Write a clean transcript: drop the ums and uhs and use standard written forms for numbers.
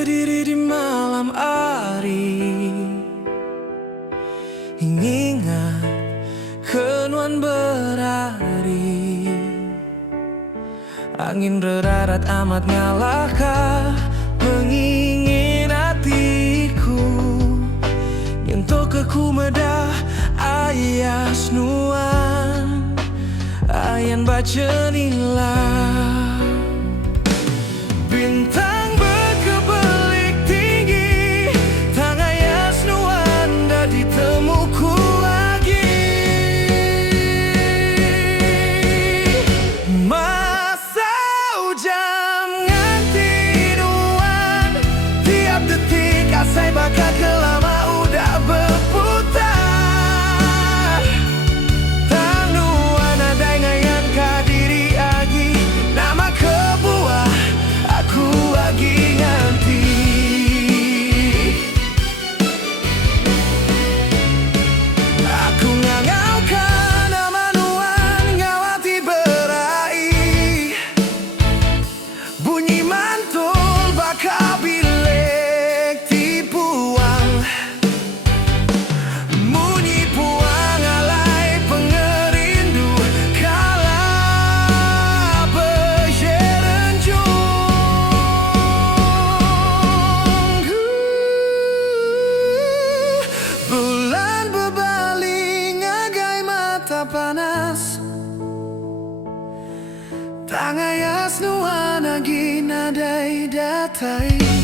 berdiri di malam hari, ingat kenuan berari. Angin berarat amat ngalahkah mengingin hatiku, nyentuh ke kumedah ayas nuan ayan baca nila. Bintang berkebelik tinggi, tangayas nuanda ditemuku lagi. Masa jam nganti nuan, tiap detik asai bakal kelama udah berputar. Tang nuan ada ngayan kadiri agi, nama kebuah aku lagi nganti. Aku ngangaukan nama nuan ngawati berai, bunyi mantul bakal bilek tipuang, bunyi puang alai pengerindu kala berjerenjung. Bulan berbaling agai mata panas, tangayas nuan agi nadai datai.